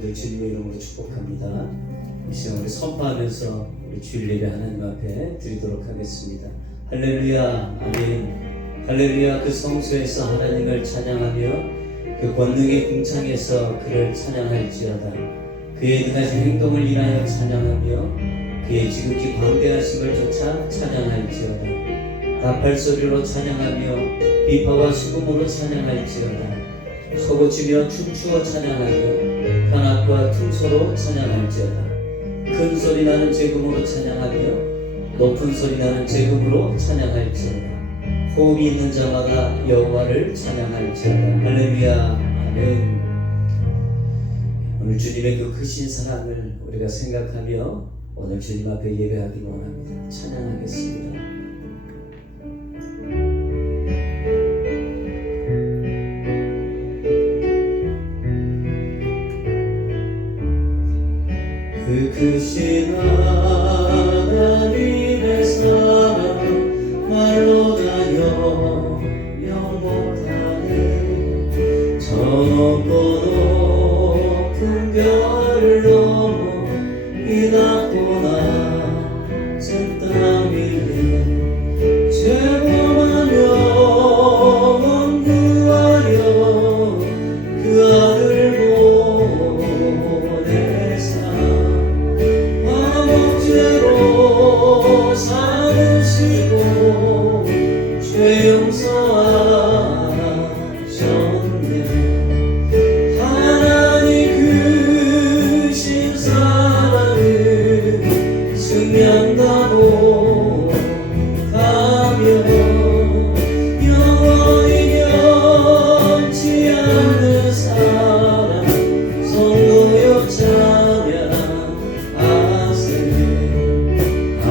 여러분들 주님의 이름으로 축복합니다. 이 시간 우리 선포하면서 우리 주일 예배 하나님 앞에 드리도록 하겠습니다. 할렐루야, 아멘. 할렐루야. 그 성소에서 하나님을 찬양하며 그 권능의 궁창에서 그를 찬양할지어다. 그의 능하신 행동을 인하여 찬양하며 그의 지극히 광대하심을 조차 찬양할지어다. 나팔소리로 찬양하며 비파와 수금으로 찬양할지어다. 소고치며 춤추어 찬양하며 현악과 퉁소로 찬양할지어다. 큰 소리 나는 제금으로 찬양하며 높은 소리 나는 제금으로 찬양할지어다. 호흡이 있는 자마다 여호와를 찬양할지어다. 할렐루야, 아멘. 오늘 주님의 그 크신 사랑을 우리가 생각하며 오늘 주님 앞에 예배하기 원합니다. 찬양하겠습니다. 그 크신 하나님의 사랑 말로 다 영영 못하네. 저 높고 높은 별을 넘어 이 낮고 낮은 땅 위에 죄범한 영혼 구하려 그 아들 죄로 삼으시고 죄 용서하셨네. 하나님 크신 사랑을 증명다 못하며 영원히 변치 않는 사랑 성도여 찬양.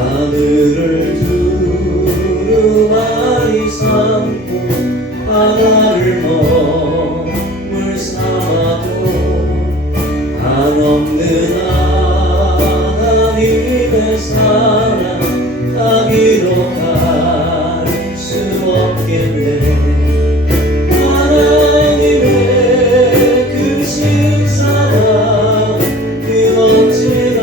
하늘을 두루마리 삼고 바다를 머물 삼아도 한없는 하나님의 사랑 가기로 갈 수 없겠네. 하나님의 크신 사랑 그 어찌나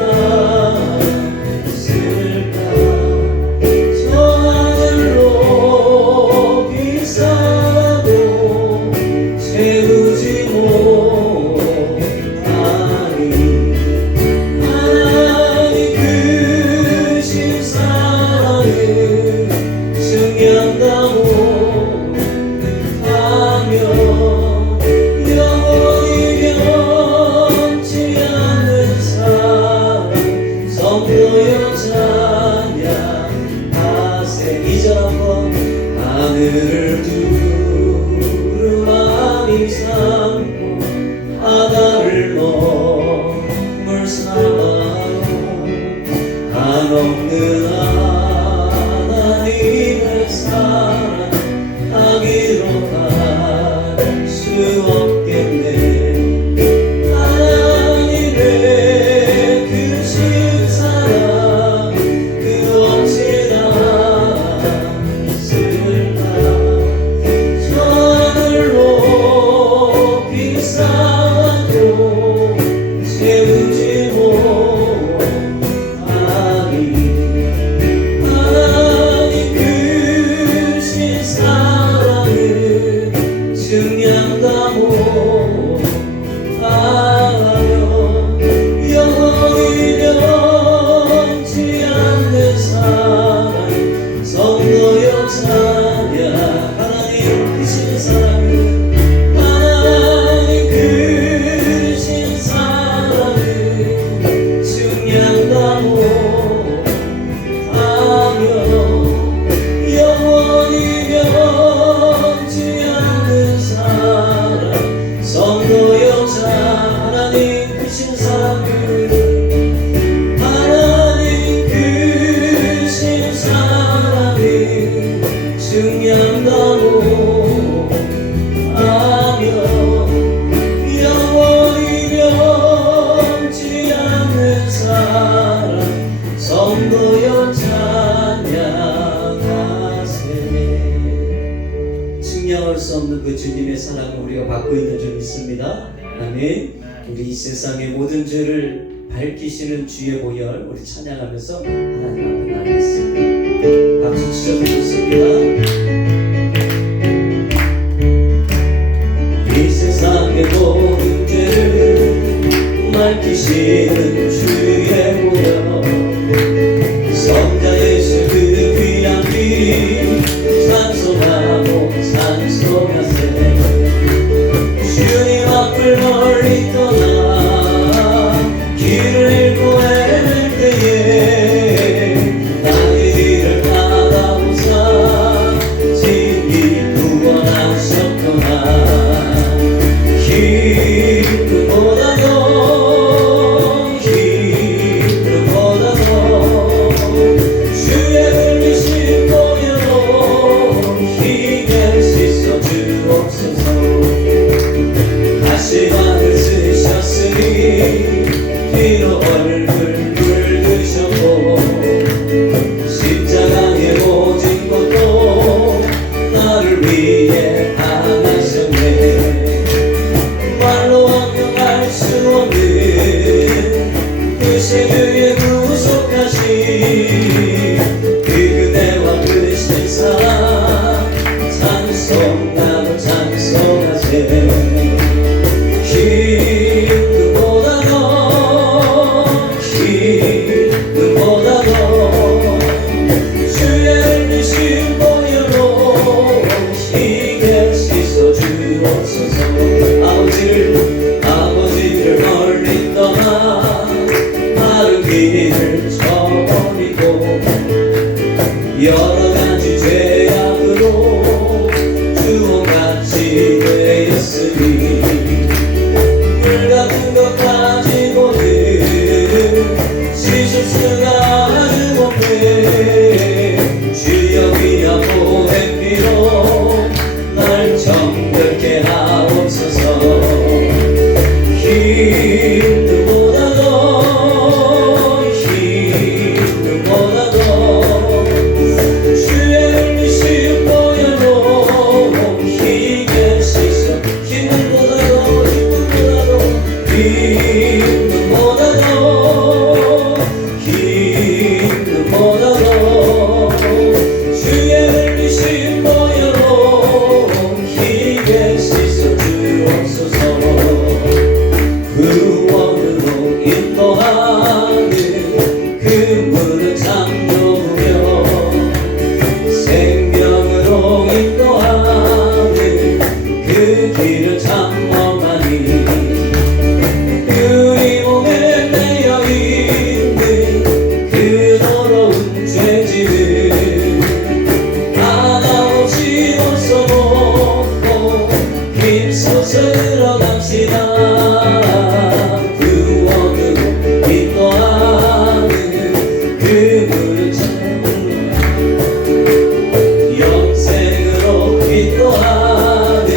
채우지 못하니. 하나님 크신 사랑을 증명다 못하며 영원히 변치 않는 사랑 성도여 찬양하세. 이절 한번 하늘을 두루마리 삼고 바다를 머물 삼아도 한없는 하나님의 사랑 가기로 갈 수 없겠네. 하나님의 크신 사랑 그 어찌나 있을까. 저 하늘로 높이 쌓아도 채우지 못하니. 하나님 크신 사랑을 증명다 못하며 영원히 변치 않는 사랑 성도여 찬양. 하나님 크신 사랑을 하나님 크신 사랑을 증명다 못하며 영원히 변치 않는 사랑 성도여 하나님 크신 사랑을 하나님 크신 사랑을 증명다 못하며 영원히 변치 않는 사랑 성도여 찬양하세. 증명할 수 없는 그 주님의 사랑을 우리가 받고 있는 줄 믿습니다. 아멘. 우리 이 세상의 모든 죄를 밝히시는 주의 보혈 우리 찬양하면서 하나님 앞에 나가겠습니다. 박수 치셔도 좋습니다. 이 세상의 모든 죄를 밝히시는 주의 보혈 성자 예수 그 귀한 피 찬송하고 찬송하세 주님 앞을 멀리 떠나 길을 잃고 헤맬 때에 나의 길을 따라오사 진리 구원하셨구나 주의 흘리신 보혈로 힘을 씻어 주옵소서 가시관을 쓰셨으니 뒤로 얼굴 붉으셨고 십자가의 모진 것도 나를 위해 당하셨네 말로 형용할 수 없는 그 세주의 구속하신 그대와 그 세상 찬송하고 찬송하세 주의 흘리신 보혈로 희게 씻어 주옵소서 아버지를 멀리 떠나 마른 길을 저버리고 여러 가지 죄악으로 주홍같이 되었으니 물 같은 것 가지고는 씻을 수가 아주 없네 주여 귀한 보혈 피로 날 정결케 하옵소서 주의 흘리신 보혈로 희게 씻어 힘보다도 주의 흘리신 보혈로 희게 씻어 주옵소서 구원으로 인도하는 그 문은 참 좋으며 생명으로 인도하는 그 길은 참 험하니 우리 몸에 매여 있는 그 더러운 죄질을 하나없이 벗어놓고 힘써서 들어갑시다 구원으로 인도하는 그 문은 참 영생으로 인도하는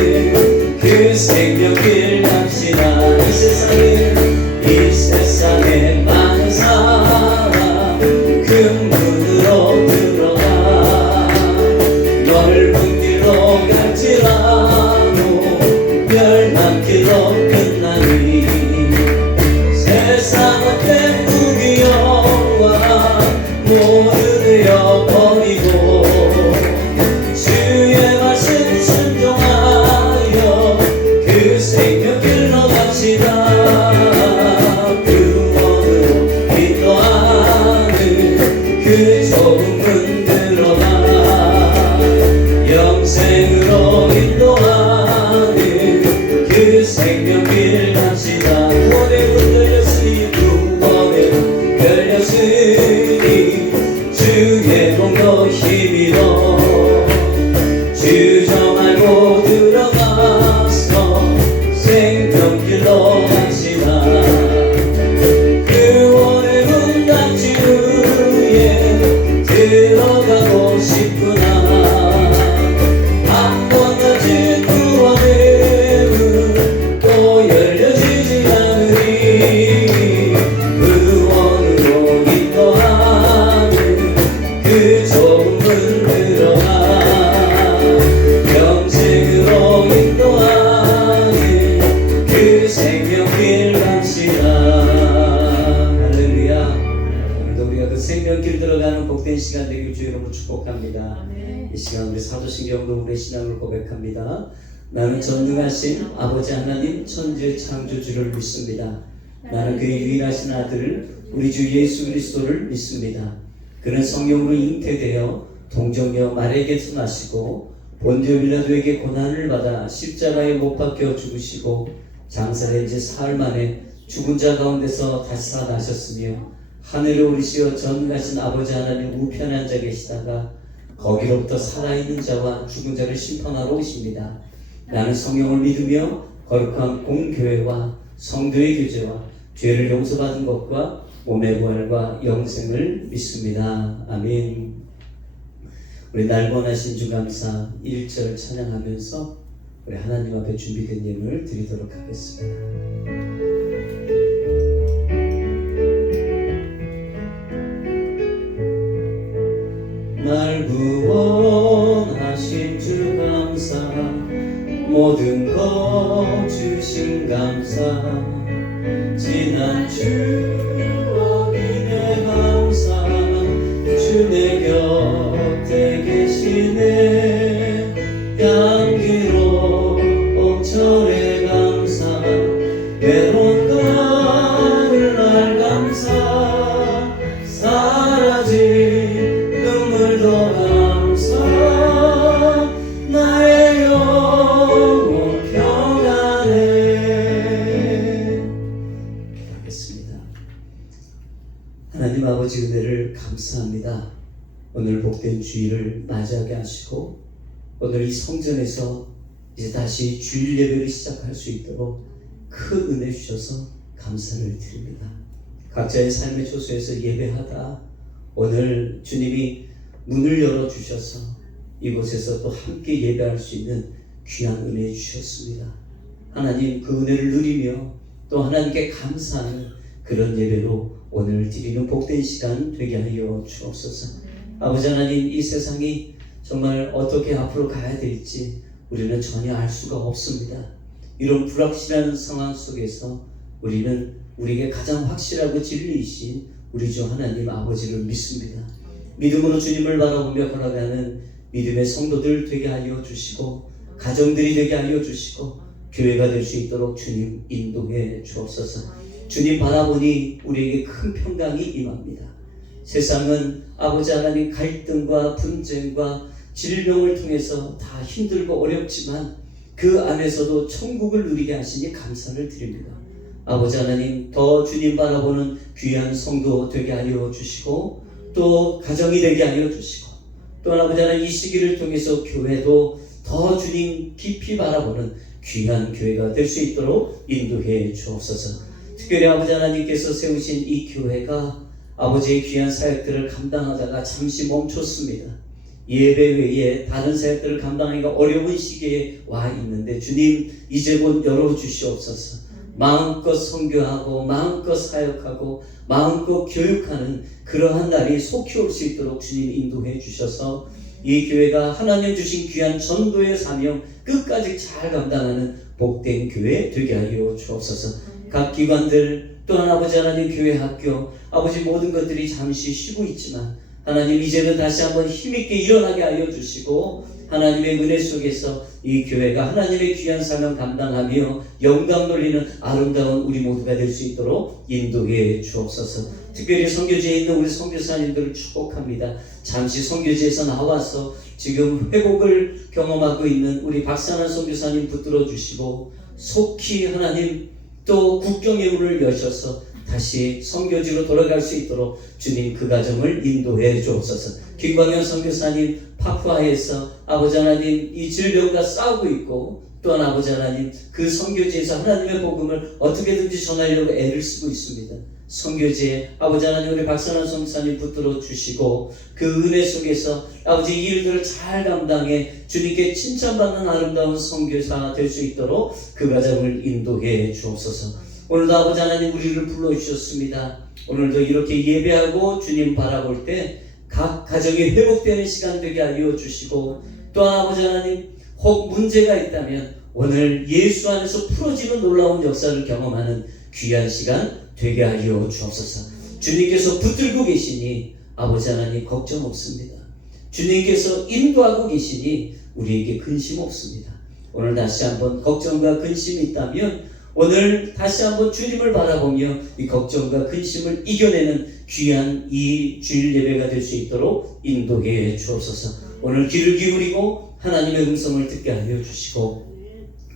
그 생명길 갑시다 이 세상에 많은 사람 큰 문으로 들어가 넓은 길로 갈지라도 멸망 길로 끝나니 세상 앞에 무기여와 모두 되어버리고 주의 말씀 순종하여 그 생명길로 갑시다 구원으로 인도하는 그 좁은 문 들어가 영생으로 인도하는 그 생명길 갑시다 구원의 문 열렸으니 주의 들어가는 복된 시간 되길 주 이름으로 축복합니다. 이 시간 우리 사도신경으로 우리의 신앙을 고백합니다. 나는 전능하신 아버지 하나님 천지의 창조주를 믿습니다. 나는 그의 유일하신 아들 우리 주 예수 그리스도를 믿습니다. 그는 성령으로 잉태되어 동정녀 마리아에게서 나시고 본디오 빌라도에게 고난을 받아 십자가에 못 박혀 죽으시고 장사된 지 사흘 만에 죽은 자 가운데서 다시 살아나셨으며 하늘에 오르시어 전능하신 아버지 하나님 우편에 앉아 계시다가 거기로부터 살아있는 자와 죽은 자를 심판하러 오십니다. 나는 성령을 믿으며 거룩한 공교회와 성도의 교제와 죄를 용서받은 것과 몸의 부활과 영생을 믿습니다. 아멘. 우리 날 원하신 주 감사 1절 찬양하면서 우리 하나님 앞에 준비된 예물을 드리도록 하겠습니다. 날 구원하신 주 감사 모든 것 주신 감사 지난 추억이 내 감사 주 내 곁에 계시네 향기로운 절의 감사 외로운 가을날 감사 사라진 눈물도 감사 나의 영혼 평안해. 기도하겠습니다. 하나님 아버지 은혜를 감사합니다. 오늘 복된 주일을 맞이하게 하시고 오늘 이 성전에서 이제 다시 주일 예배를 시작할 수 있도록 큰 은혜 주셔서 감사를 드립니다. 각자의 삶의 초소에서 예배하다 오늘 주님이 문을 열어주셔서 이곳에서 또 함께 예배할 수 있는 귀한 은혜 주셨습니다. 하나님 그 은혜를 누리며 또 하나님께 감사하는 그런 예배로 오늘 드리는 복된 시간 되게 하여 주옵소서. 아버지 하나님 이 세상이 정말 어떻게 앞으로 가야 될지 우리는 전혀 알 수가 없습니다. 이런 불확실한 상황 속에서 우리는 우리에게 가장 확실하고 진리이신 우리 주 하나님 아버지를 믿습니다. 믿음으로 주님을 바라보며 걸어가는 믿음의 성도들 되게 하여 주시고 가정들이 되게 하여 주시고 교회가 될 수 있도록 주님 인도해 주옵소서. 주님 바라보니 우리에게 큰 평강이 임합니다. 세상은 아버지 하나님 갈등과 분쟁과 질병을 통해서 다 힘들고 어렵지만 그 안에서도 천국을 누리게 하시니 감사를 드립니다. 아버지 하나님 더 주님 바라보는 귀한 성도 되게 하여 주시고 또 가정이 되게 하여 주시고 또 아버지 하나님 이 시기를 통해서 교회도 더 주님 깊이 바라보는 귀한 교회가 될 수 있도록 인도해 주옵소서. 특별히 아버지 하나님께서 세우신 이 교회가 아버지의 귀한 사역들을 감당하다가 잠시 멈췄습니다. 예배 외에 다른 사역들을 감당하기가 어려운 시기에 와 있는데 주님 이제 곧 열어주시옵소서. 마음껏 선교하고 마음껏 사역하고 마음껏 교육하는 그러한 날이 속히 올 수 있도록 주님 인도해 주셔서 이 교회가 하나님 주신 귀한 전도의 사명 끝까지 잘 감당하는 복된 교회 되게 하여 주옵소서. 각 기관들 또한 아버지 하나님 교회 학교 아버지 모든 것들이 잠시 쉬고 있지만 하나님 이제는 다시 한번 힘있게 일어나게 하여 주시고 하나님의 은혜 속에서 이 교회가 하나님의 귀한 사명 감당하며 영광 돌리는 아름다운 우리 모두가 될 수 있도록 인도해 주옵소서. 특별히 선교지에 있는 우리 선교사님들을 축복합니다. 잠시 선교지에서 나와서 지금 회복을 경험하고 있는 우리 박상환 선교사님 붙들어 주시고 속히 하나님 또 국경의 문을 여셔서 다시 선교지로 돌아갈 수 있도록 주님 그 가정을 인도해 주옵소서. 김광현 선교사님 파푸아에서 아버지 하나님 이 질병과 싸우고 있고 또한 아버지 하나님 그 선교지에서 하나님의 복음을 어떻게든지 전하려고 애를 쓰고 있습니다. 선교지에 아버지 하나님 우리 박선환 선교사님 붙들어 주시고 그 은혜 속에서 아버지 이 일들을 잘 감당해 주님께 칭찬받는 아름다운 선교사가 될 수 있도록 그 가정을 인도해 주옵소서. 오늘도 아버지 하나님 우리를 불러주셨습니다. 오늘도 이렇게 예배하고 주님 바라볼 때 각 가정이 회복되는 시간 되게 하여 주시고 또한 아버지 하나님 혹 문제가 있다면 오늘 예수 안에서 풀어지는 놀라운 역사를 경험하는 귀한 시간 되게 하여 주옵소서. 주님께서 붙들고 계시니 아버지 하나님 걱정 없습니다. 주님께서 인도하고 계시니 우리에게 근심 없습니다. 오늘 다시 한번 걱정과 근심이 있다면 오늘 다시 한번 주님을 바라보며 이 걱정과 근심을 이겨내는 귀한 이 주일 예배가 될 수 있도록 인도해 주옵소서. 오늘 귀를 기울이고 하나님의 음성을 듣게 하여 주시고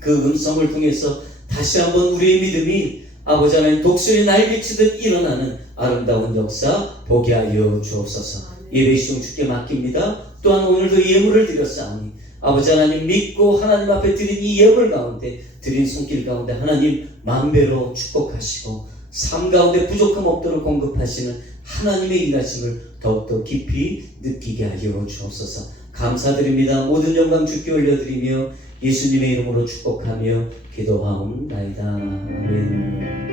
그 음성을 통해서 다시 한번 우리의 믿음이 아버지 하나님 독수리 날개치듯 일어나는 아름다운 역사 보게 하여 주옵소서. 예배 시중 주께 맡깁니다. 또한 오늘도 예물을 드렸사오니 아버지 하나님 믿고 하나님 앞에 드린 이 예물 가운데 드린 손길 가운데 하나님 만배로 축복하시고 삶 가운데 부족함 없도록 공급하시는 하나님의 일하심을 더욱더 깊이 느끼게 하여 주옵소서. 감사드립니다. 모든 영광 주께 올려드리며 예수님의 이름으로 축복하며 기도하옵나이다. 아멘.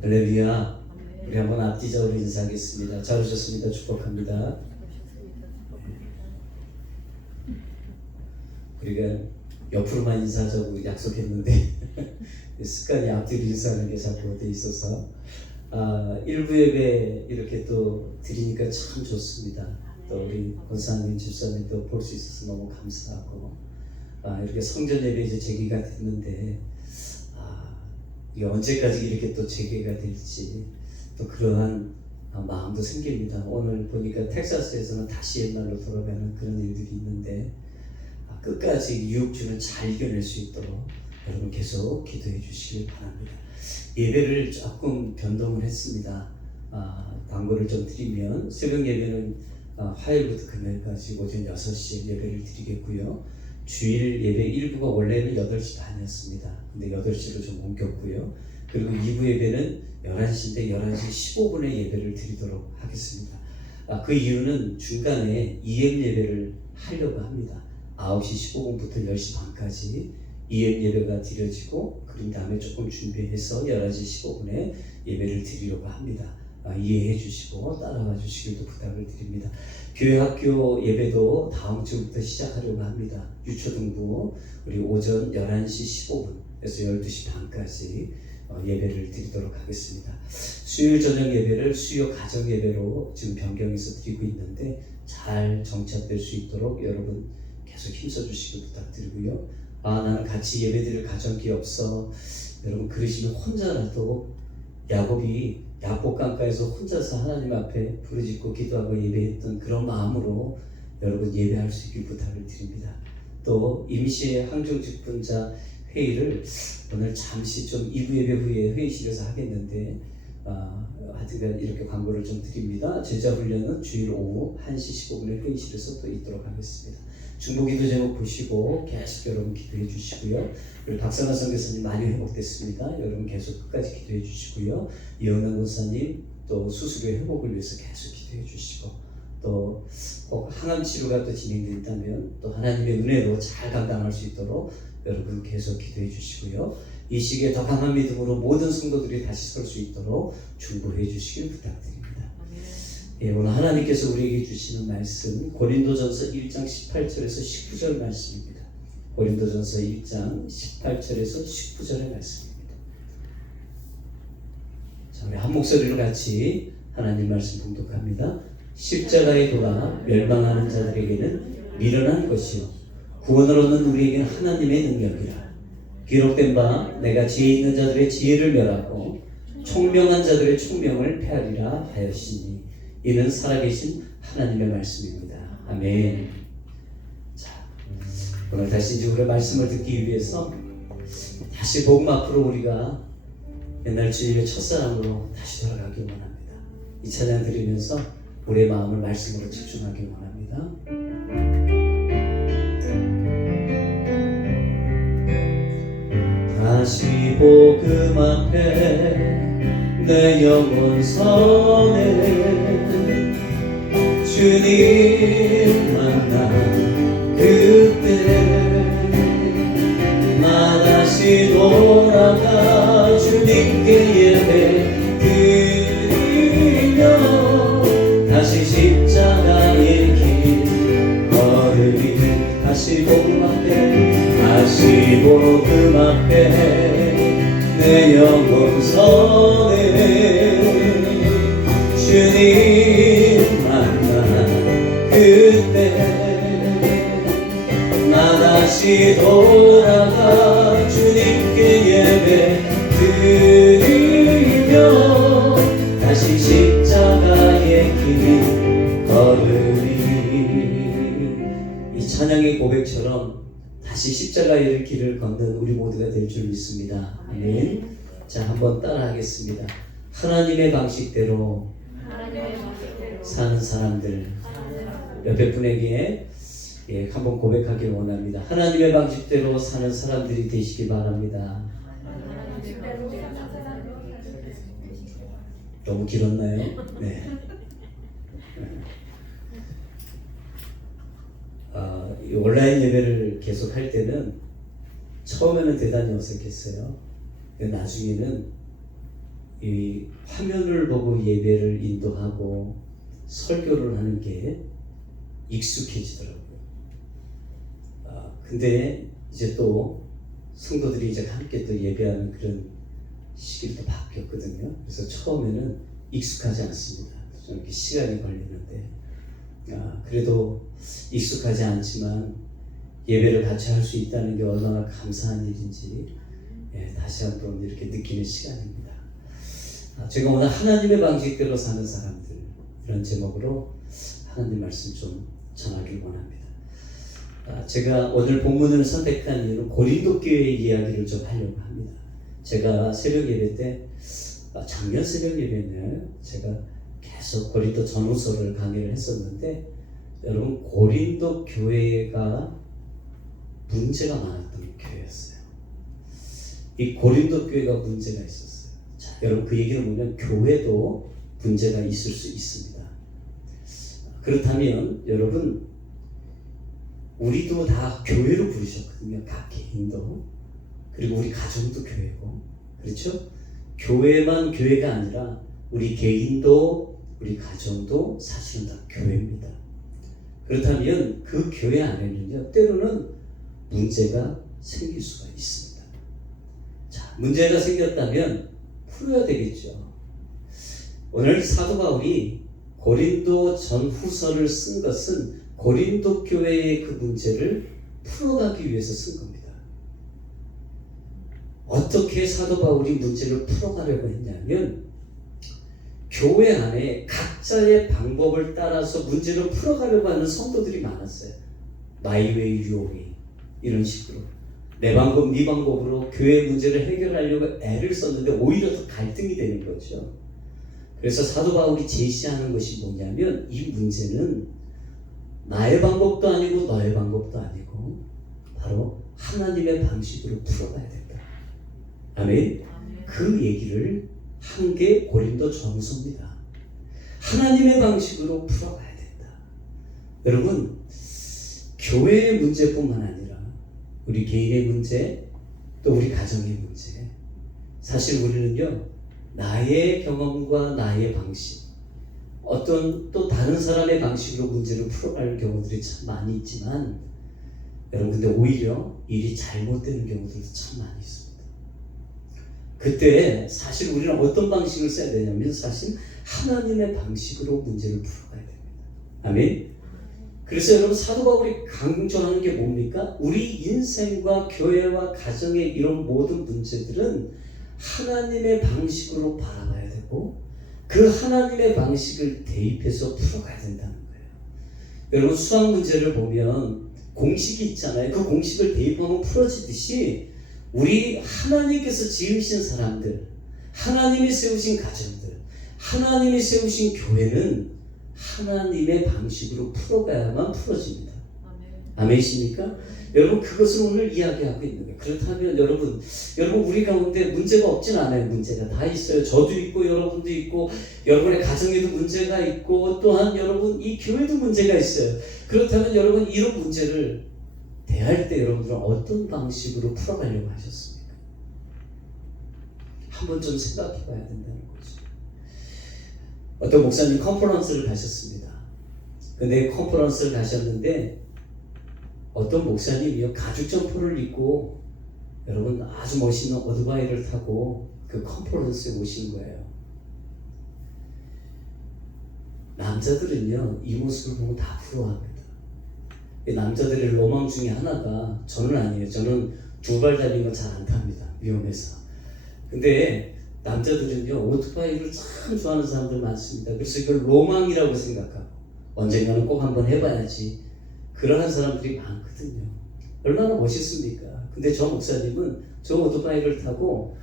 할렐루야. 우리 한번 앞뒤적으로 인사하겠습니다. 잘 오셨습니다. 축복합니다. 우리가 옆으로만 인사하자고 약속했는데 습관이 앞뒤로 인사하는 게 자꾸 돼 있어서 일부 예배 이렇게 또 드리니까 참 좋습니다. 또 우리 권사님, 집사님도 볼 수 있어서 너무 감사하고 이렇게 성전 예배 이제 재개가 됐는데 이게 언제까지 이렇게 또 재개가 될지 또 그러한 마음도 생깁니다. 오늘 보니까 텍사스에서는 다시 옛날로 돌아가는 그런 일들이 있는데 끝까지 유혹주는 잘 이겨낼 수 있도록 여러분 계속 기도해 주시길 바랍니다. 예배를 조금 변동을 했습니다. 광고를 좀 드리면 새벽 예배는 화요일부터 금요일까지 오전 6시에 예배를 드리겠고요. 주일 예배 일부가 원래는 8시 반이었습니다. 근데 8시로 좀 옮겼고요. 그리고 2부 예배는 11시인데 11시 15분에 예배를 드리도록 하겠습니다. 그 이유는 중간에 EM 예배를 하려고 합니다. 9시 15분부터 10시 반까지 EM 예배가 드려지고 그런 다음에 조금 준비해서 11시 15분에 예배를 드리려고 합니다. 이해해 주시고 따라와 주시길도 부탁을 드립니다. 교회 학교 예배도 다음 주부터 시작하려고 합니다. 유초등부 우리 오전 11시 15분에서 12시 반까지 예배를 드리도록 하겠습니다. 수요일 저녁 예배를 수요 가정 예배로 지금 변경해서 드리고 있는데 잘 정착될 수 있도록 여러분 계속 힘써 주시길 부탁드리고요. 나는 같이 예배드릴 가정이 없어. 여러분 그러시면 혼자라도 야곱이 야복강가에서 혼자서 하나님 앞에 부르짖고 기도하고 예배했던 그런 마음으로 여러분 예배할 수 있길 부탁을 드립니다. 또 임시의 항중직분자 회의를 오늘 잠시 좀 2부 예배 후에 회의실에서 하겠는데 하여튼 이렇게 광고를 좀 드립니다. 제자훈련은 주일 오후 1시 15분에 회의실에서 또 있도록 하겠습니다. 중보기도 제목 보시고 계속 여러분 기도해 주시고요. 우리 박상아 선교사님 많이 회복됐습니다. 여러분 계속 끝까지 기도해 주시고요. 이영남 권사님 또 수술의 회복을 위해서 계속 기도해 주시고 또 항암 치료가 또 진행된다면 또 하나님의 은혜로 잘 감당할 수 있도록 여러분 계속 기도해 주시고요. 이 시기에 더 강한 믿음으로 모든 성도들이 다시 설 수 있도록 중보해 주시길 부탁드립니다. 오늘 하나님께서 우리에게 주시는 말씀 고린도전서 1장 18절에서 19절 말씀입니다. 고린도전서 1장 18절에서 19절의 말씀입니다. 자, 우리 한 목소리로 같이 하나님 말씀 봉독합니다. 십자가의 도가 멸망하는 자들에게는 미련한 것이요 구원을 얻는 우리에게는 하나님의 능력이라. 기록된 바 내가 지혜 있는 자들의 지혜를 멸하고 총명한 자들의 총명을 폐하리라 하였으니 이는 살아계신 하나님의 말씀입니다. 아멘. 자, 오늘 다시 이제 우리의 말씀을 듣기 위해서 다시 복음 앞으로 우리가 옛날 주님의 첫사랑으로 다시 돌아가기 원합니다. 이 찬양 드리면서 우리의 마음을 말씀으로 집중하기 원합니다. 다시 복음 앞에 내 영혼 서네 주님 만나 그때 나 다시 돌아가 주님께 예배 드리며 다시 십자가의 길 걸으리. 다시 복음 앞에 내 영혼 선에 주님 만난 그때 나 다시 돌아가 주님께 예배 드리며 다시 십자가의 길 걸으리. 이 찬양의 고백처럼 다시 십자가의 길을 걷는 우리 모두가 될 줄 믿습니다. 아멘. 자, 한번 따라하겠습니다. 하나님의 방식대로 사는 사람들. 옆에 분에게 한번 고백하길 원합니다. 하나님의 방식대로 사는 사람들이 되시길 바랍니다. 너무 길었나요? 네. 이 온라인 예배를 계속 할 때는 처음에는 대단히 어색했어요. 근데 나중에는 이 화면을 보고 예배를 인도하고 설교를 하는 게 익숙해지더라고요. 근데 이제 또 성도들이 이제 함께 또 예배하는 그런 시기를 또 바뀌었거든요. 그래서 처음에는 익숙하지 않습니다. 좀 이렇게 시간이 걸리는데, 그래도 익숙하지 않지만 예배를 같이 할 수 있다는 게 얼마나 감사한 일인지 다시 한번 이렇게 느끼는 시간입니다. 제가 오늘 하나님의 방식대로 사는 사람들, 이런 제목으로 하나님 말씀 좀 전하길 원합니다. 제가 오늘 본문을 선택한 이유는 고린도 교회 이야기를 좀 하려고 합니다. 제가 새벽 예배 때, 작년 새벽 예배는 제가 계속 고린도 전후서를 강의를 했었는데, 여러분 고린도 교회가 문제가 많았던 교회였어요. 이 고린도 교회가 문제가 있었어요. 자, 여러분 그 얘기를 보면 교회도 문제가 있을 수 있습니다. 그렇다면 여러분 우리도 다 교회로 부르셨거든요. 각 개인도. 그리고 우리 가정도 교회고, 그렇죠? 교회만 교회가 아니라 우리 개인도 우리 가정도 사실은 다 교회입니다. 그렇다면 그 교회 안에는요, 때로는 문제가 생길 수가 있습니다. 자, 문제가 생겼다면 풀어야 되겠죠. 오늘 사도 바울이 고린도 전후서를 쓴 것은 고린도 교회의 그 문제를 풀어가기 위해서 쓴 겁니다. 어떻게 사도 바울이 문제를 풀어가려고 했냐면, 교회 안에 각자의 방법을 따라서 문제를 풀어가려고 하는 성도들이 많았어요. My way, your way, 이런 식으로 내 방법, 네 방법으로 교회 문제를 해결하려고 애를 썼는데 오히려 더 갈등이 되는 거죠. 그래서 사도 바울이 제시하는 것이 뭐냐면, 이 문제는 나의 방법도 아니고 너의 방법도 아니고 바로 하나님의 방식으로 풀어가야 된다. 아멘. 그 얘기를 한 게 고린도 전후서입니다. 하나님의 방식으로 풀어가야 된다. 여러분, 교회의 문제뿐만 아니라 우리 개인의 문제, 또 우리 가정의 문제, 사실 우리는요, 나의 경험과 나의 방식, 어떤 또 다른 사람의 방식으로 문제를 풀어갈 경우들이 참 많이 있지만, 여러분 근데 오히려 일이 잘못되는 경우들도 참 많이 있습니다. 그때 사실 우리는 어떤 방식을 써야 되냐면, 사실 하나님의 방식으로 문제를 풀어가야 됩니다. 아멘. 그래서 여러분 사도 바울이 강조하는 게 뭡니까? 우리 인생과 교회와 가정의 이런 모든 문제들은 하나님의 방식으로 바라봐야 되고, 그 하나님의 방식을 대입해서 풀어가야 된다는 거예요. 여러분 수학 문제를 보면 공식이 있잖아요. 그 공식을 대입하면 풀어지듯이 우리 하나님께서 지으신 사람들, 하나님이 세우신 가정들, 하나님이 세우신 교회는 하나님의 방식으로 풀어가야만 풀어집니다. 아멘이십니까? 여러분 그것을 오늘 이야기하고 있는 거예요. 그렇다면 여러분 우리 가운데 문제가 없진 않아요. 문제가 다 있어요. 저도 있고 여러분도 있고 여러분의 가정에도 문제가 있고 또한 여러분 이 교회도 문제가 있어요. 그렇다면 여러분 이런 문제를 대할 때 여러분들은 어떤 방식으로 풀어가려고 하셨습니까? 한번 좀 생각해 봐야 된다는 거죠. 어떤 목사님 컨퍼런스를 가셨습니다. 근데 컨퍼런스를 가셨는데 어떤 목사님이요 가죽 점퍼를 입고 여러분 아주 멋있는 오토바이를 타고 그 컨퍼런스에 오신 거예요. 남자들은요 이 모습을 보면 다 부러워합니다. 남자들의 로망 중에 하나가, 저는 아니에요. 저는 두 발 달린 거 잘 안 탑니다. 위험해서. 근데 남자들은요 오토바이를 참 좋아하는 사람들 많습니다. 그래서 이걸 로망이라고 생각하고 언젠가는 꼭 한번 해봐야지, 그러한 사람들이 많거든요. 얼마나 멋있습니까? 근데 저 목사님은 저 오토바이를 타고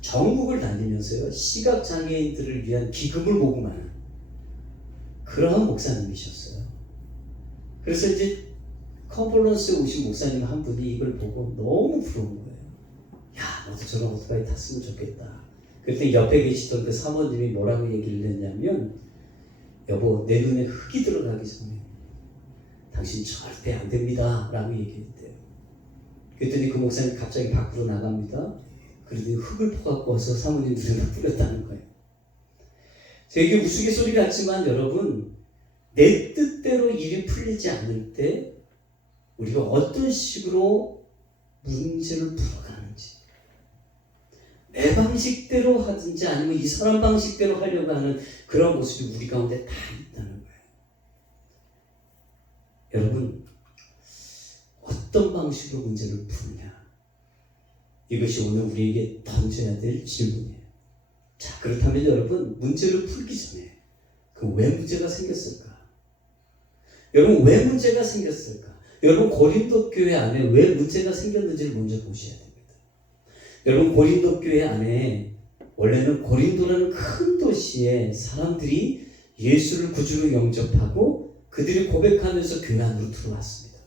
전국을 다니면서요 시각장애인들을 위한 기금을 모금하는 그러한 목사님이셨어요. 그래서 이제 컨퍼런스에 오신 목사님 한 분이 이걸 보고 너무 부러운 거예요. 야, 너도 저런 오토바이 탔으면 좋겠다. 그랬더니 옆에 계시던 그 사모님이 뭐라고 얘기를 했냐면, 여보, 내 눈에 흙이 들어가기 전에 당신 절대 안 됩니다 라고 얘기했대요. 그랬더니 그 목사님 갑자기 밖으로 나갑니다. 그러더니 흙을 퍼갖고 와서 사모님 눈에다 뿌렸다는 거예요. 되게 우스갯소리 같지만 여러분, 내 뜻대로 일이 풀리지 않을 때 우리가 어떤 식으로 문제를 풀어가는지, 내 방식대로 하든지 아니면 이 사람 방식대로 하려고 하는 그런 모습이 우리 가운데 다 있다는 거예요. 여러분, 어떤 방식으로 문제를 푸느냐, 이것이 오늘 우리에게 던져야 될 질문이에요. 자, 그렇다면 여러분, 문제를 풀기 전에 그 왜 문제가 생겼을까? 여러분, 왜 문제가 생겼을까? 여러분, 고린도 교회 안에 왜 문제가 생겼는지를 먼저 보셔야 됩니다. 여러분, 고린도 교회 안에 원래는 고린도라는 큰 도시에 사람들이 예수를 구주로 영접하고 그들이 고백하면서 교회 안으로 들어왔습니다.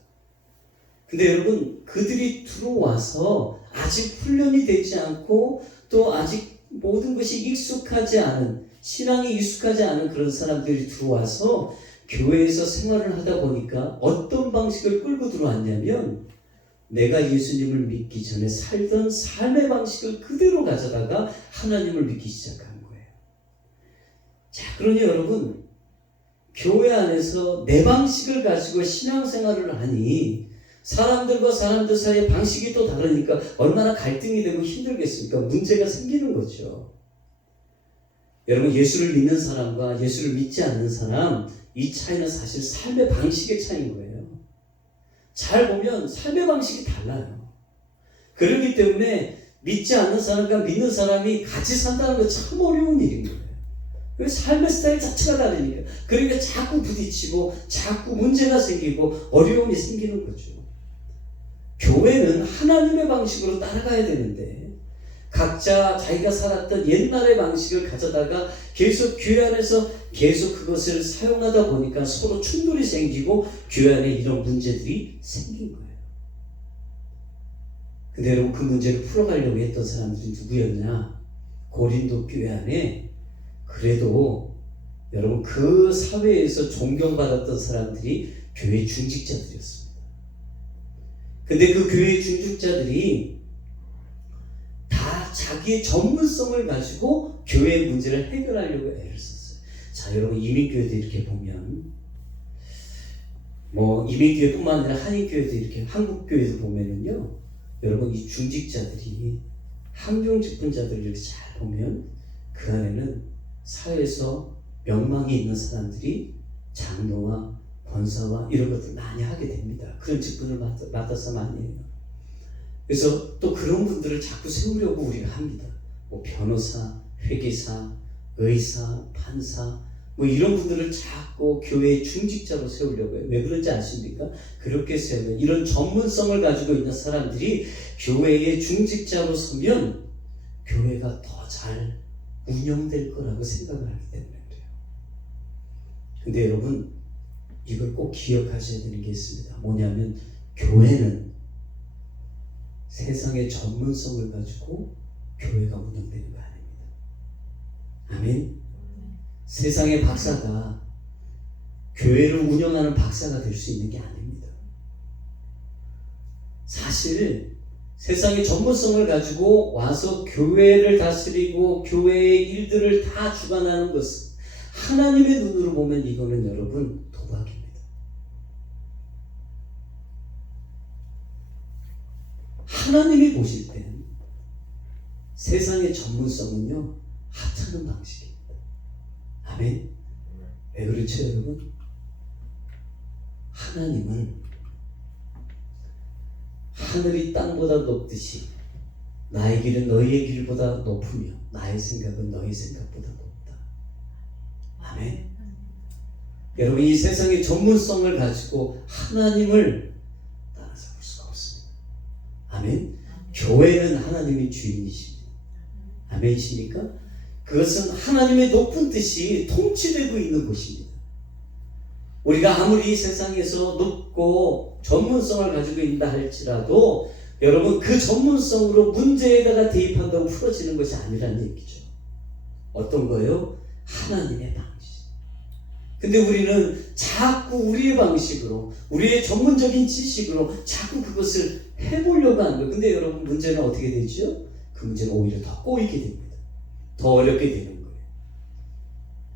근데 여러분, 그들이 들어와서 아직 훈련이 되지 않고 또 아직 모든 것이 익숙하지 않은, 신앙이 익숙하지 않은 그런 사람들이 들어와서 교회에서 생활을 하다 보니까 어떤 방식을 끌고 들어왔냐면, 내가 예수님을 믿기 전에 살던 삶의 방식을 그대로 가져다가 하나님을 믿기 시작한 거예요. 자, 그러니 여러분, 교회 안에서 내 방식을 가지고 신앙생활을 하니 사람들과 사람들 사이의 방식이 또 다르니까 얼마나 갈등이 되고 힘들겠습니까? 문제가 생기는 거죠. 여러분, 예수를 믿는 사람과 예수를 믿지 않는 사람, 이 차이는 사실 삶의 방식의 차이인 거예요. 잘 보면 삶의 방식이 달라요. 그렇기 때문에 믿지 않는 사람과 믿는 사람이 같이 산다는 건 참 어려운 일인 거예요. 삶의 스타일 자체가 다르니까. 그러니까 자꾸 부딪히고 자꾸 문제가 생기고 어려움이 생기는 거죠. 교회는 하나님의 방식으로 따라가야 되는데 각자 자기가 살았던 옛날의 방식을 가져다가 계속 교회 안에서 계속 그것을 사용하다 보니까 서로 충돌이 생기고 교회 안에 이런 문제들이 생긴 거예요. 근데 여러분, 그 문제를 풀어가려고 했던 사람들이 누구였냐? 고린도 교회 안에 그래도 여러분 그 사회에서 존경받았던 사람들이 교회 중직자들이었습니다. 근데 그 교회 중직자들이 다 자기의 전문성을 가지고 교회의 문제를 해결하려고 애를 썼어요. 자, 여러분, 이민교회도 이렇게 보면, 이민교회뿐만 아니라 한인교회도 이렇게, 한국교회도 보면은요, 여러분, 이 중직자들이, 함경직분자들을 이렇게 잘 보면 그 안에는 사회에서 명망이 있는 사람들이 장로와 권사와 이런 것들 많이 하게 됩니다. 그런 직분을 맡아서 많이 해요. 그래서 또 그런 분들을 자꾸 세우려고 우리가 합니다. 변호사, 회계사, 의사, 판사, 이런 분들을 자꾸 교회의 중직자로 세우려고 해요. 왜 그런지 아십니까? 그렇게 세우면 이런 전문성을 가지고 있는 사람들이 교회의 중직자로 서면 교회가 더 잘 운영될 거라고 생각을 하기 때문에 그래요. 근데 여러분, 이걸 꼭 기억하셔야 되는 게 있습니다. 뭐냐면, 교회는 세상의 전문성을 가지고 교회가 운영되는 거 아닙니다. 아멘. 세상의 박사가 교회를 운영하는 박사가 될 수 있는 게 아닙니다. 사실 세상의 전문성을 가지고 와서 교회를 다스리고 교회의 일들을 다 주관하는 것은 하나님의 눈으로 보면 이거는 여러분 도박입니다. 하나님이 보실 때는 세상의 전문성은요, 하찮은 방식입니다. 아멘. 왜 그렇죠, 여러분? 하나님은 하늘이 땅보다 높듯이 나의 길은 너희의 길보다 높으며 나의 생각은 너희 생각보다 높다. 아멘. 여러분, 이 세상의 전문성을 가지고 하나님을 따라잡을 수가 없습니다. 아멘. 교회는 하나님이 주인이십니다. 아멘이십니까? 그것은 하나님의 높은 뜻이 통치되고 있는 곳입니다. 우리가 아무리 이 세상에서 높고 전문성을 가지고 있다 할지라도 여러분, 그 전문성으로 문제에다가 대입한다고 풀어지는 것이 아니라는 얘기죠. 어떤 거요? 하나님의 방식. 근데 우리는 자꾸 우리의 방식으로, 우리의 전문적인 지식으로 자꾸 그것을 해보려고 하는 거예요. 근데 여러분, 문제는 어떻게 되죠? 그 문제는 오히려 더 꼬이게 됩니다. 더 어렵게 되는 거예요.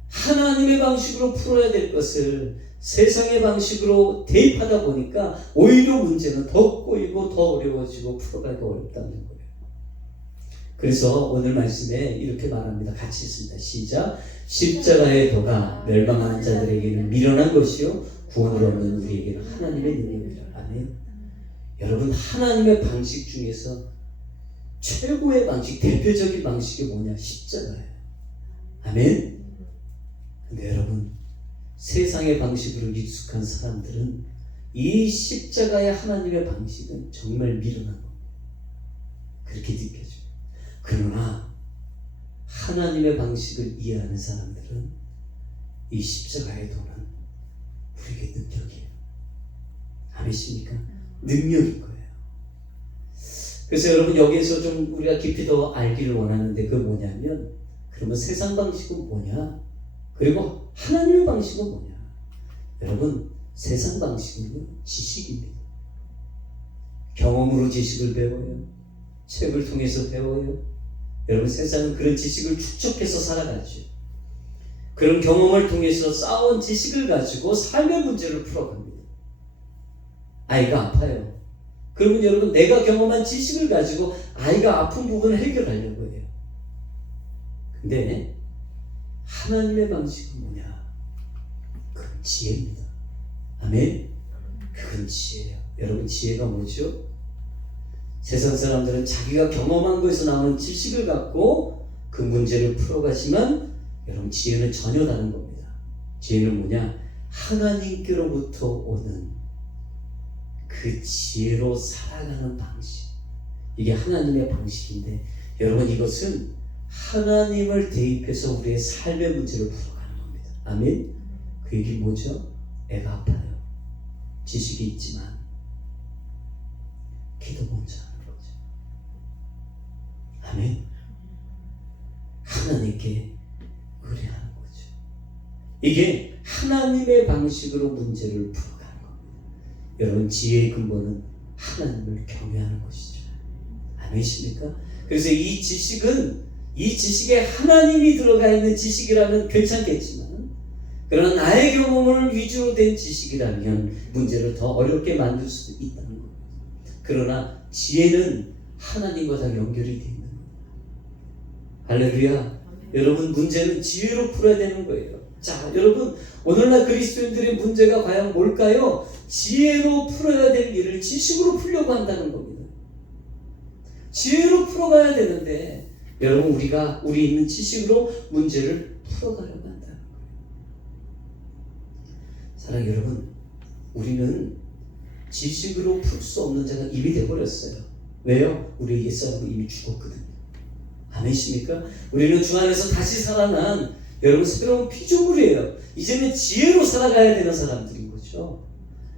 하나님의 방식으로 풀어야 될 것을 세상의 방식으로 대입하다 보니까 오히려 문제는 더 꼬이고 더 어려워지고 풀어가기가 어렵다는 거예요. 그래서 오늘 말씀에 이렇게 말합니다. 같이 읽습니다. 시작. 십자가의 도가 멸망하는 자들에게는 미련한 것이요 구원을 얻는 우리에게는 하나님의 능력이라. 아멘. 여러분, 하나님의 방식 중에서 최고의 방식, 대표적인 방식이 뭐냐? 십자가예요. 아멘. 근데 여러분, 세상의 방식으로 익숙한 사람들은 이 십자가의 하나님의 방식은 정말 미련한 겁니다. 그렇게 느껴져요. 그러나 하나님의 방식을 이해하는 사람들은 이 십자가의 도는 우리에게 능력이에요. 아멘이십니까? 능력인 거예요. 그래서 여러분, 여기에서 좀 우리가 깊이 더 알기를 원하는데 그게 뭐냐면, 그러면 세상 방식은 뭐냐? 그리고 하나님의 방식은 뭐냐? 여러분, 세상 방식은요, 지식입니다. 경험으로 지식을 배워요. 책을 통해서 배워요. 여러분, 세상은 그런 지식을 축적해서 살아가죠. 그런 경험을 통해서 쌓아온 지식을 가지고 삶의 문제를 풀어갑니다. 아이가 아파요. 그러면 여러분, 내가 경험한 지식을 가지고 아이가 아픈 부분을 해결하려고 해요. 근데 하나님의 방식은 뭐냐? 그건 지혜입니다. 아멘? 그건 지혜예요. 여러분, 지혜가 뭐죠? 세상 사람들은 자기가 경험한 것에서 나오는 지식을 갖고 그 문제를 풀어가지만, 여러분, 지혜는 전혀 다른 겁니다. 지혜는 뭐냐? 하나님께로부터 오는 그 지혜로 살아가는 방식. 이게 하나님의 방식인데, 여러분, 이것은 하나님을 대입해서 우리의 삶의 문제를 풀어가는 겁니다. 아멘? 그 얘기 뭐죠? 애가 아파요. 지식이 있지만 기도 먼저 하는 거죠. 아멘? 하나님께 의뢰하는 거죠. 이게 하나님의 방식으로 문제를 풀어가는 겁니다. 여러분, 지혜의 근본은 하나님을 경외하는 것이죠. 아멘이십니까? 그래서 이 지식에 하나님이 들어가 있는 지식이라면 괜찮겠지만, 그러나 나의 경험을 위주로 된 지식이라면 문제를 더 어렵게 만들 수도 있다는 겁니다. 그러나 지혜는 하나님과 다 연결이 되어 있는 겁니다. 할렐루야. 여러분, 문제는 지혜로 풀어야 되는 거예요. 자, 여러분, 오늘날 그리스도인들의 문제가 과연 뭘까요? 지혜로 풀어야 될 일을 지식으로 풀려고 한다는 겁니다. 지혜로 풀어가야 되는데, 여러분, 우리 있는 지식으로 문제를 풀어가려고 한다는 거예요. 사랑 여러분, 우리는 지식으로 풀 수 없는 자가 이미 되어버렸어요. 왜요? 우리 옛사람은 이미 죽었거든요. 아멘이십니까? 우리는 주 안에서 다시 살아난, 여러분, 새로운 피조물이에요. 이제는 지혜로 살아가야 되는 사람들인 거죠.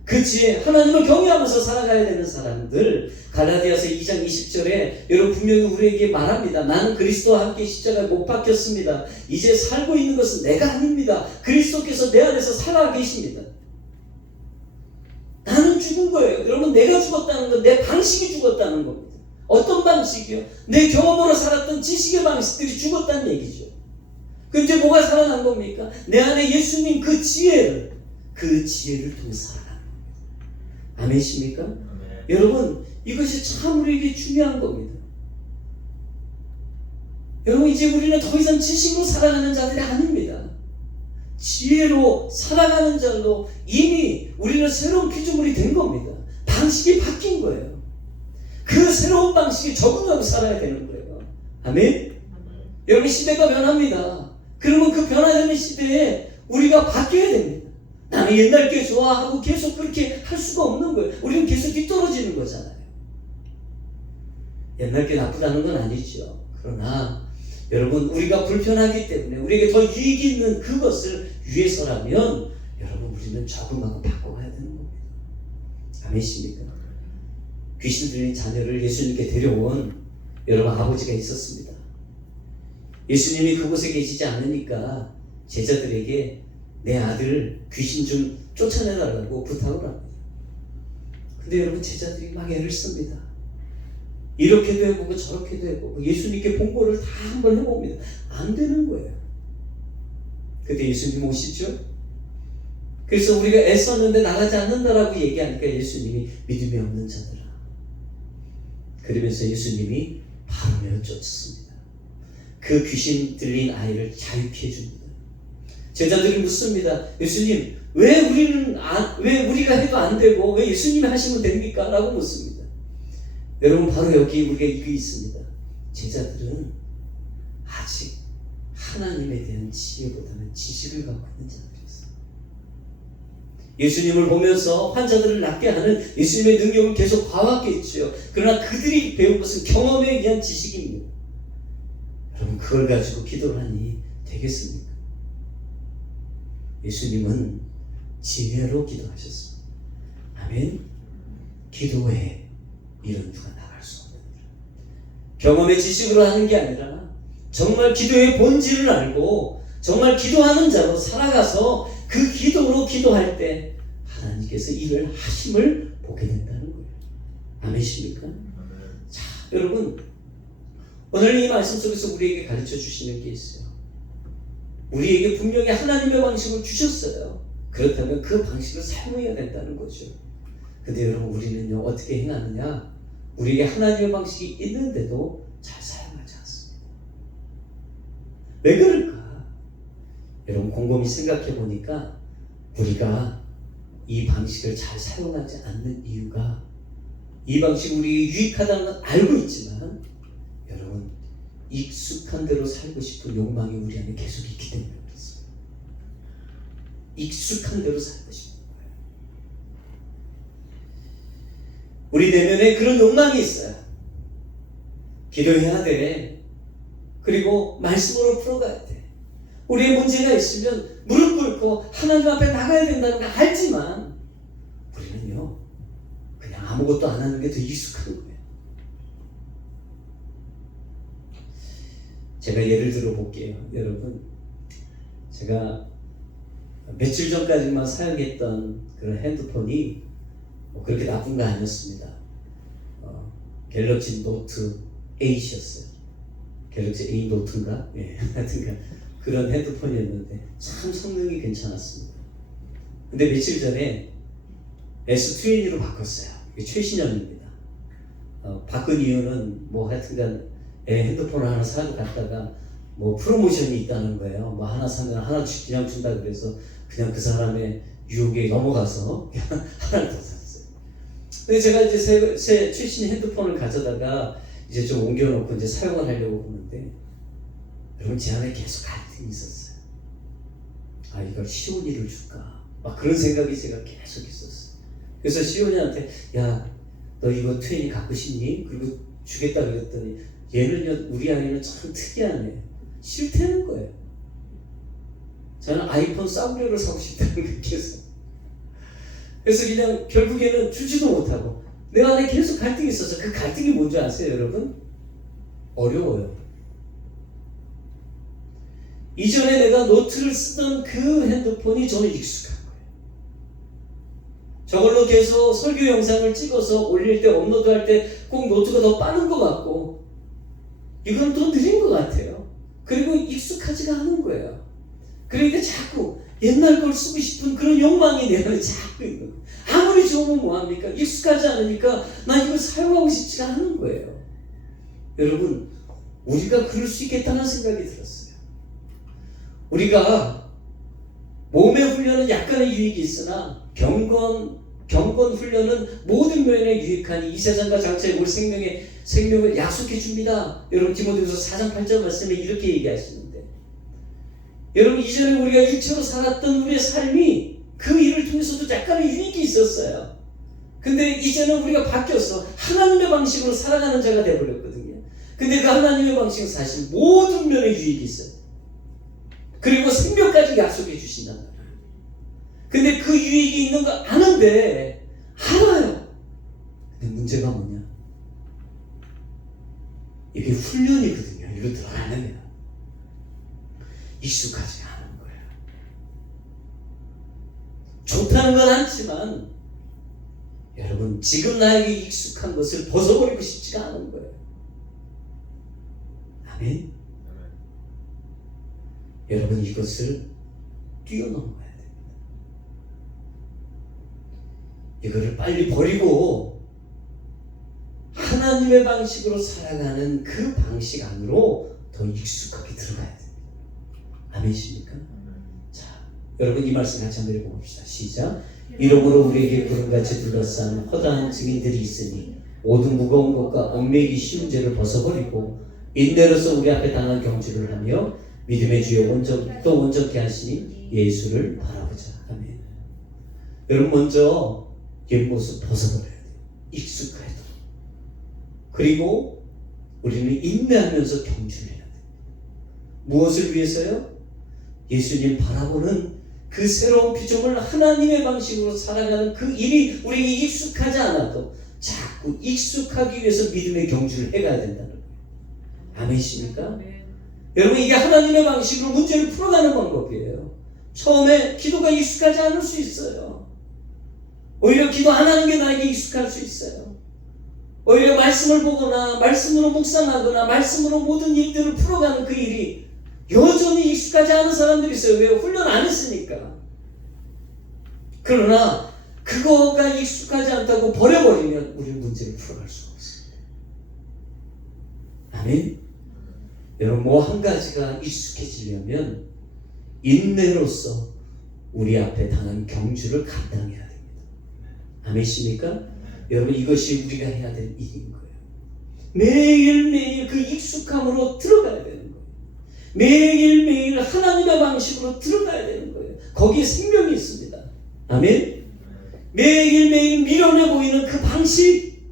그 지혜, 하나님을 경외하면서 살아가야 되는 사람들, 갈라디아서 2장 20절에 여러분 분명히 우리에게 말합니다. 나는 그리스도와 함께 십자가에 못 박혔습니다. 이제 살고 있는 것은 내가 아닙니다. 그리스도께서 내 안에서 살아 계십니다. 나는 죽은 거예요. 여러분, 내가 죽었다는 건 내 방식이 죽었다는 겁니다. 어떤 방식이요? 내 경험으로 살았던 지식의 방식들이 죽었다는 얘기죠. 그럼 이제 뭐가 살아난 겁니까? 내 안에 예수님 그 지혜를 통해 살아가는 겁니다. 아멘이십니까? 여러분, 이것이 참 우리에게 중요한 겁니다. 여러분, 이제 우리는 더 이상 지식으로 살아가는 자들이 아닙니다. 지혜로 살아가는 자로 이미 우리는 새로운 피조물이 된 겁니다. 방식이 바뀐 거예요. 그 새로운 방식에 적응하고 살아야 되는 거예요. 아멘? 여러분, 시대가 변합니다. 그러면 그 변화되는 시대에 우리가 바뀌어야 됩니다. 나는 옛날 게 좋아하고 계속 그렇게 할 수가 없는 거예요. 우리는 계속 뒤떨어지는 거잖아요. 옛날 게 나쁘다는 건 아니죠. 그러나 여러분, 우리가 불편하기 때문에 우리에게 더 유익이 있는 그것을 위해서라면 여러분, 우리는 적응하고 바꿔가야 되는 겁니다. 아멘이십니까? 귀신 들린 자녀를 예수님께 데려온 여러분 아버지가 있었습니다. 예수님이 그곳에 계시지 않으니까 제자들에게 내 아들 귀신 좀 쫓아내달라고 부탁을 합니다. 근데 여러분, 제자들이 막 애를 씁니다. 이렇게도 해보고 저렇게도 해보고 예수님께 본고를 다 한번 해봅니다. 안 되는 거예요. 그때 예수님 오시죠? 그래서 우리가 애썼는데 나가지 않는다라고 얘기하니까 예수님이 믿음이 없는 자들아. 그러면서 예수님이 바로 내어쫓습니다. 그 귀신 들린 아이를 자유케 해줍니다. 제자들이 묻습니다. 예수님, 왜 우리가 해도 안 되고 왜 예수님이 하시면 됩니까? 라고 묻습니다. 여러분, 바로 여기 우리가 이게 있습니다. 제자들은 아직 하나님에 대한 지혜보다는 지식을 갖고 있는 자들이었어요. 예수님을 보면서 환자들을 낫게 하는 예수님의 능력을 계속 봐왔겠죠. 그러나 그들이 배운 것은 경험에 의한 지식입니다. 여러분, 그걸 가지고 기도를 하니 되겠습니까? 예수님은 지혜로 기도하셨습니다. 아멘. 기도에 이런 누가 나갈 수 없는 일. 경험의 지식으로 하는 게 아니라 정말 기도의 본질을 알고 정말 기도하는 자로 살아가서 그 기도로 기도할 때 하나님께서 일을 하심을 보게 된다는 거예요. 아멘이십니까? 자, 여러분, 오늘 이 말씀 속에서 우리에게 가르쳐 주시는 게 있어요. 우리에게 분명히 하나님의 방식을 주셨어요. 그렇다면 그 방식을 사용해야 된다는 거죠. 근데 여러분, 우리는요, 어떻게 행하느냐? 우리에게 하나님의 방식이 있는데도 잘 사용하지 않습니다. 왜 그럴까? 여러분, 곰곰이 생각해 보니까 우리가 이 방식을 잘 사용하지 않는 이유가, 이 방식이 우리에게 유익하다는 건 알고 있지만 여러분, 익숙한 대로 살고 싶은 욕망이 우리 안에 계속 있기 때문에 그렇습니다. 익숙한 대로 살고 싶은 거예요. 우리 내면에 그런 욕망이 있어요. 기도해야 돼. 그리고 말씀으로 풀어가야 돼. 우리의 문제가 있으면 무릎 꿇고 하나님 앞에 나가야 된다는 걸 알지만 우리는요, 그냥 아무것도 안 하는 게 더 익숙한 거예요. 제가 예를 들어 볼게요. 여러분, 제가 며칠 전까지만 사용했던 그런 핸드폰이 그렇게 나쁜 거 아니었습니다. 갤럭시 노트 8이었어요. 갤럭시 A 노트인가? 예, 하여튼 그런 핸드폰이었는데 참 성능이 괜찮았습니다. 근데 며칠 전에 S20로 바꿨어요. 이게 최신형입니다. 바꾼 이유는 하여튼간 핸드폰을 하나 사고 갔다가 프로모션이 있다는 거예요. 하나 사면 하나씩 그냥 준다 그래서 그냥 그 사람의 유혹에 넘어가서 그냥 하나를 더 샀어요. 근데 제가 이제 새 최신 핸드폰을 가져다가 이제 좀 옮겨놓고 이제 사용을 하려고 보는데 여러분, 제 안에 계속 갈등이 있었어요. 아, 이걸 시온이를 줄까? 막 그런 생각이 제가 계속 있었어요. 그래서 시온이한테, 야, 너 이거 20 갖고 싶니? 그리고 주겠다 그랬더니 얘는요, 우리 아이는 참 특이하네. 싫다는 거예요. 저는 아이폰 싸구려를 사고 싶다는 거 계속. 그래서 그냥 결국에는 주지도 못하고 내 안에 계속 갈등이 있어서 그 갈등이 뭔지 아세요, 여러분? 어려워요. 이전에 내가 노트를 쓰던 그 핸드폰이 저는 익숙한 거예요. 저걸로 계속 설교 영상을 찍어서 올릴 때, 업로드할 때 꼭 노트가 더 빠른 것 같고 이건 더 느린 것 같아요. 그리고 익숙하지가 않은 거예요. 그러니까 자꾸 옛날 걸 쓰고 싶은 그런 욕망이 내 안에 자꾸 있는 거예요. 아무리 좋으면 뭐합니까? 익숙하지 않으니까 나 이걸 사용하고 싶지가 않은 거예요. 여러분, 우리가 그럴 수 있겠다는 생각이 들었어요. 우리가 몸의 훈련은 약간의 유익이 있으나 경건 훈련은 모든 면에 유익하니 이 세상과 장차의 우리 생명을 약속해 줍니다. 여러분, 디모데후서 4장 8절 말씀에 이렇게 얘기하시는데, 여러분, 이전에 우리가 육체로 살았던 우리의 삶이 그 일을 통해서도 약간의 유익이 있었어요. 근데 이제는 우리가 바뀌어서 하나님의 방식으로 살아가는 자가 되어버렸거든요. 근데 그 하나님의 방식은 사실 모든 면에 유익이 있어요. 그리고 생명까지 약속해 주신단 말이에요. 근데 그 유익이 있는 거 아는데, 알아요. 근데 문제가 뭐냐? 이게 훈련이거든요. 이거 들어가려면 익숙하지 않은 거예요. 좋다는 건 않지만 여러분, 지금 나에게 익숙한 것을 벗어버리고 싶지가 않은 거예요. 아멘. 여러분, 이것을 뛰어넘어야 됩니다. 이거를 빨리 버리고 하나님의 방식으로 살아가는 그 방식 안으로 더 익숙하게 들어가야 됩니다. 아멘이십니까? 자, 여러분, 이 말씀 같이 한번 읽어봅시다. 시작. 이러므로 우리에게 구름같이 둘러싼 허다한 증인들이 있으니 모든 무거운 것과 얽매이기 쉬운 죄를 벗어버리고 인내로서 우리 앞에 당한 경주를 하며 믿음의 주여 또 온전케 하시니 예수를 바라보자. 아멘. 여러분, 먼저 옛모습 벗어버려야 돼요. 익숙해야 돼요. 그리고 우리는 인내하면서 경주를 해야 돼요. 무엇을 위해서요? 예수님 바라보는 그 새로운 피조물 하나님의 방식으로 살아가는 그 일이 우리에게 익숙하지 않아도 자꾸 익숙하기 위해서 믿음의 경주를 해가야 된다는 거예요. 아멘이십니까? 여러분, 이게 하나님의 방식으로 문제를 풀어가는 방법이에요. 처음에 기도가 익숙하지 않을 수 있어요. 오히려 기도 안 하는 게 나에게 익숙할 수 있어요. 오히려 말씀을 보거나 말씀으로 묵상하거나 말씀으로 모든 일들을 풀어가는 그 일이 여전히 익숙하지 않은 사람들이 있어요. 왜? 훈련 안 했으니까. 그러나 그거가 익숙하지 않다고 버려버리면 우리는 문제를 풀어갈 수가 없습니다. 아멘. 여러분, 뭐 한 가지가 익숙해지려면 인내로서 우리 앞에 당한 경주를 감당해야 됩니다. 아멘이십니까? 여러분, 이것이 우리가 해야 될 일인 거예요. 매일매일 그 익숙함으로 들어가야 되는 거예요. 매일매일 하나님의 방식으로 들어가야 되는 거예요. 거기에 생명이 있습니다. 아멘. 매일매일 미련해 보이는 그 방식,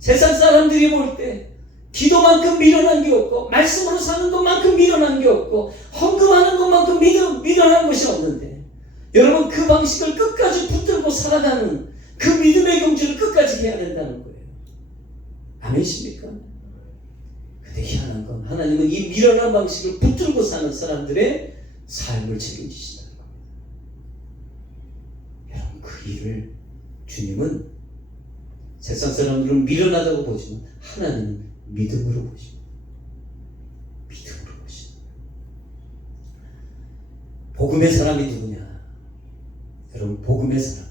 세상 사람들이 볼 때 기도만큼 미련한 게 없고 말씀으로 사는 것만큼 미련한 게 없고 헌금하는 것만큼 미련한 것이 없는데, 여러분, 그 방식을 끝까지 붙들고 살아가는 그 믿음의 경주를 끝까지 해야 된다는 거예요. 아멘이십니까? 근데 희한한 건 하나님은 이 미련한 방식을 붙들고 사는 사람들의 삶을 책임지신다는 겁니다. 여러분, 그 일을 주님은 세상 사람들은 미련하다고 보지만 하나님은 믿음으로 보십니다. 믿음으로 보십니다. 복음의 사람이 누구냐? 여러분, 복음의 사람,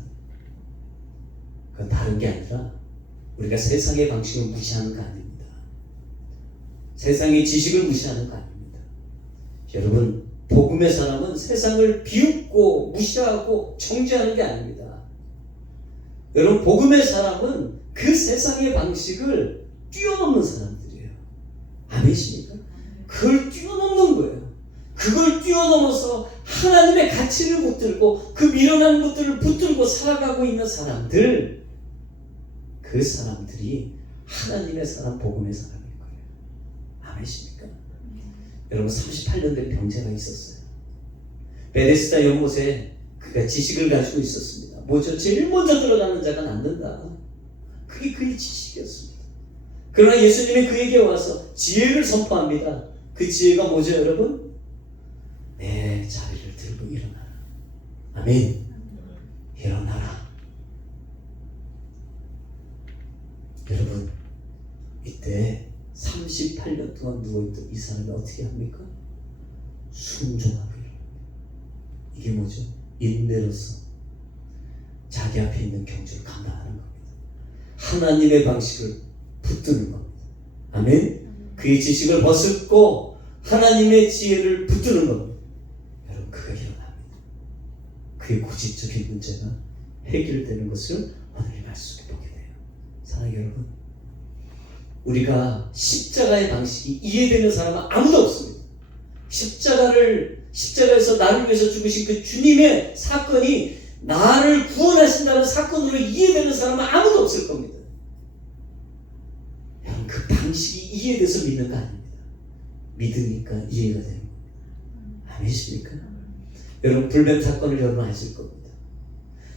그건 다른 게 아니라 우리가 세상의 방식을 무시하는 거 아닙니다. 세상의 지식을 무시하는 거 아닙니다. 여러분, 복음의 사람은 세상을 비웃고 무시하고 정죄하는 게 아닙니다. 여러분, 복음의 사람은 그 세상의 방식을 뛰어넘는 사람들이에요. 아멘이십니까? 그걸 뛰어넘는 거예요. 그걸 뛰어넘어서 하나님의 가치를 붙들고 그 미련한 것들을 붙들고 살아가고 있는 사람들, 그 사람들이 하나님의 사람, 복음의 사람일 거예요. 아멘이십니까? 여러분, 38년 된 병자가 있었어요. 베데스다 연못에 그가 지식을 가지고 있었습니다. 뭐죠? 제일 먼저 들어가는 자가 낫는다. 그게 그의 지식이었습니다. 그러나 예수님이 그에게 와서 지혜를 선포합니다. 그 지혜가 뭐죠, 여러분? 내 자리를 들고 일어나라. 아멘. 일어나라. 여러분, 이때 38년 동안 누워있던 이 사람이 어떻게 합니까? 순종하고 일어납니다. 이게 뭐죠? 인내로서 자기 앞에 있는 경주를 감당하는 겁니다. 하나님의 방식을 붙드는 겁니다. 아멘? 그의 지식을 벗고 하나님의 지혜를 붙드는 겁니다. 여러분, 그가 일어납니다. 그의 고질적인 문제가 해결되는 것을 오늘 이 말씀에 보게 돼요. 사랑하는 여러분, 우리가 십자가의 방식이 이해되는 사람은 아무도 없습니다. 십자가에서 나를 위해서 죽으신 그 주님의 사건이 나를 구원하신다는 사건으로 이해되는 사람은 아무도 없을 겁니다. 여러분, 그 방식이 이해돼서 믿는 거 아닙니다. 믿으니까 이해가 되는 겁니다. 아니십니까? 여러분, 불뱀 사건을 여러분 아실 겁니다.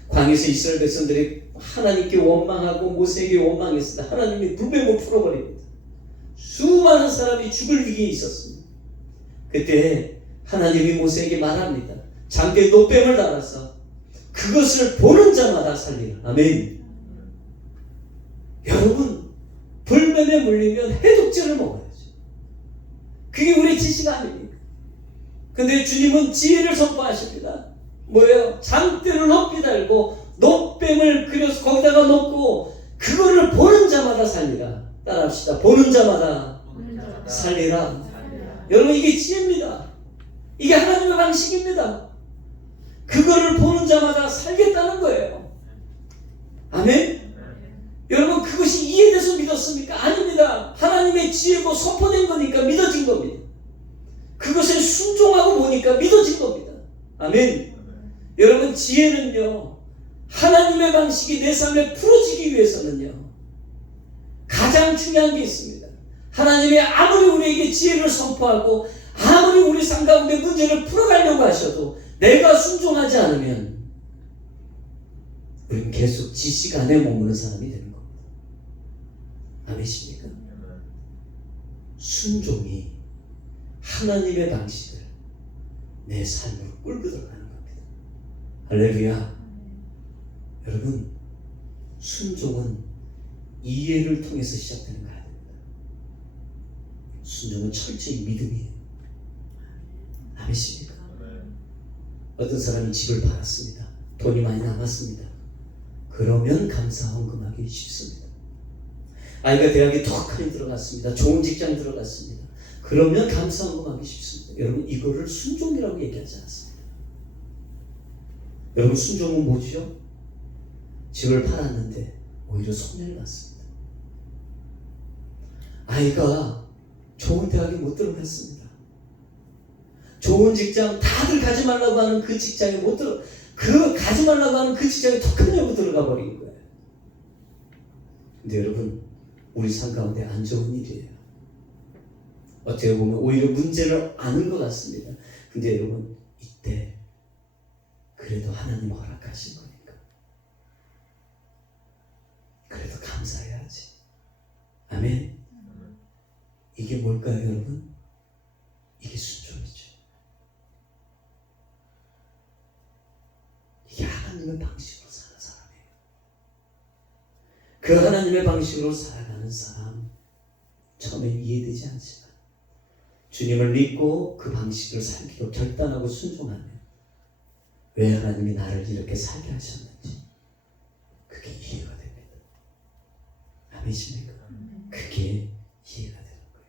광야에서 이스라엘 백성들이 하나님께 원망하고 모세에게 원망했습니다. 하나님이 불뱀을 풀어버립니다. 수많은 사람이 죽을 위기에 있었습니다. 그때 하나님이 모세에게 말합니다. 장대에 노뱀을 달아서 그것을 보는 자마다 살리라. 아멘. 여러분, 불뱀에 물리면 해독제를 먹어야죠. 그게 우리 지식 아닙니까? 근데 주님은 지혜를 선포하십니다. 뭐예요? 장대를 높이 달고 노뱀을 그려서 거기다가 놓고 그거를 보는 자마다 살리라. 따라합시다. 보는 자마다 살리라. 여러분, 이게 지혜입니다. 이게 하나님의 방식입니다. 그거를 보는 자마다 살겠다는 거예요. 아멘? 여러분, 그것이 이해돼서 믿었습니까? 아닙니다. 하나님의 지혜고 선포된 거니까 믿어진 겁니다. 그것에 순종하고 보니까 믿어진 겁니다. 아멘? 여러분, 지혜는요, 하나님의 방식이 내 삶에 풀어지기 위해서는요, 가장 중요한 게 있습니다. 하나님이 아무리 우리에게 지혜를 선포하고 아무리 우리 삶 가운데 문제를 풀어가려고 하셔도 내가 순종하지 않으면 우리는 계속 지식 안에 머무는 사람이 되는 겁니다. 아멘이십니까? 순종이 하나님의 방식을 내 삶으로 끌고 들어가는 겁니다. 할렐루야. 여러분, 순종은 이해를 통해서 시작되는 거 아닙니다. 순종은 철저히 믿음이에요. 아멘이십니까? 어떤 사람이 집을 팔았습니다. 돈이 많이 남았습니다. 그러면 감사 헌금하기 쉽습니다. 아이가 대학에 턱하니 들어갔습니다. 좋은 직장 들어갔습니다. 그러면 감사 헌금하기 쉽습니다. 여러분, 이거를 순종이라고 얘기하지 않습니다. 여러분, 순종은 뭐죠? 집을 팔았는데 오히려 손해를 봤습니다. 아이가 좋은 대학에 못 들어갔습니다. 좋은 직장, 다들 가지 말라고 하는 그 직장에 못 가지 말라고 하는 그 직장에 턱하냐고 들어가 버린 거예요. 근데 여러분, 우리 삶 가운데 안 좋은 일이에요. 어떻게 보면 오히려 문제를 아는 것 같습니다. 근데 여러분, 이때 그래도 하나님 허락하신 거니까 그래도 감사해야지. 아멘. 이게 뭘까요, 여러분? 이게 순종이죠. 이게 하나님의 방식으로 사는 사람이에요. 그 하나님의 방식으로 살아가는 사람, 처음엔 이해되지 않지만 주님을 믿고 그 방식을 살기로 결단하고 순종하면 왜 하나님이 나를 이렇게 살게 하셨는지 그게 이해가 됩니다. 아멘이십니까? 그게 이해가 되는 거예요.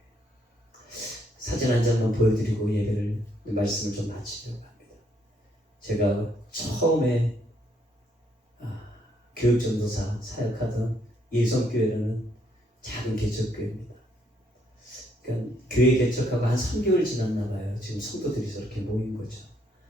사진 한 장만 보여드리고 예배를, 말씀을 좀 마치려고 합니다. 제가 처음에 교육전도사 사역하던 예성교회라는 작은 개척교회입니다. 그러니까 교회 개척하고 한 3개월 지났나 봐요. 지금 성도들이 저렇게 모인 거죠.